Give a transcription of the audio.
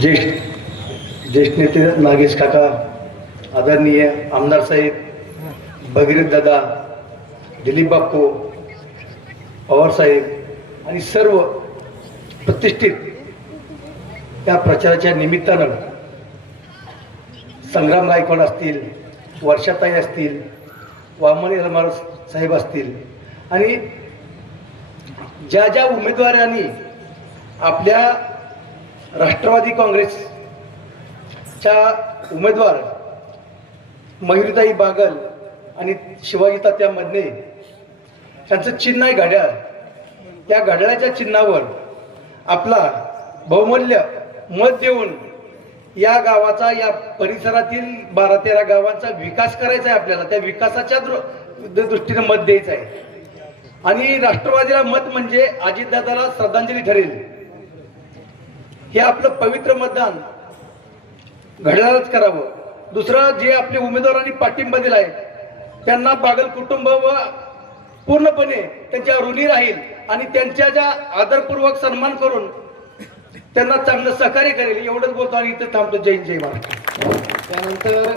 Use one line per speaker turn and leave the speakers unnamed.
ज्येष्ठ ज्येष्ठ नेते नागेश काका आदरणीय आमदार साहेब भगीरथ दादा दिलीप बाप्पू पवार साहेब आणि सर्व प्रतिष्ठित त्या प्रचाराच्या निमित्तानं संग्राम गायकवाड असतील वर्षाताई असतील वामन यलमार साहेब असतील आणि ज्या ज्या उमेदवारांनी आपल्या राष्ट्रवादी काँग्रेसच्या उमेदवार मयुरीताई बागल आणि शिवाजी तात्या मधने त्यांचं चिन्ह आहे घड्याळ. त्या घड्याळाच्या चिन्हावर आपला बहुमूल्य मत देऊन या गावाचा या परिसरातील बारा तेरा गावांचा विकास करायचा आहे आपल्याला. त्या विकासाच्या दृ- दृष्टीने मत द्यायचं आहे. आणि राष्ट्रवादीला मत म्हणजे अजितदादाला श्रद्धांजली ठरेल. हे आपलं पवित्र मतदान घड्याळच करावं. दुसरं जे आपले उमेदवारांनी पाठिंबा दिलाय त्यांना बागल कुटुंब व पूर्णपणे त्यांच्या ऋणी राहील आणि त्यांच्या ज्या आदरपूर्वक सन्मान करून त्यांना चांगलं सहकार्य करेल एवढंच बोलतो आणि इथं थांबतो. जय जय महाराज
त्यानंतर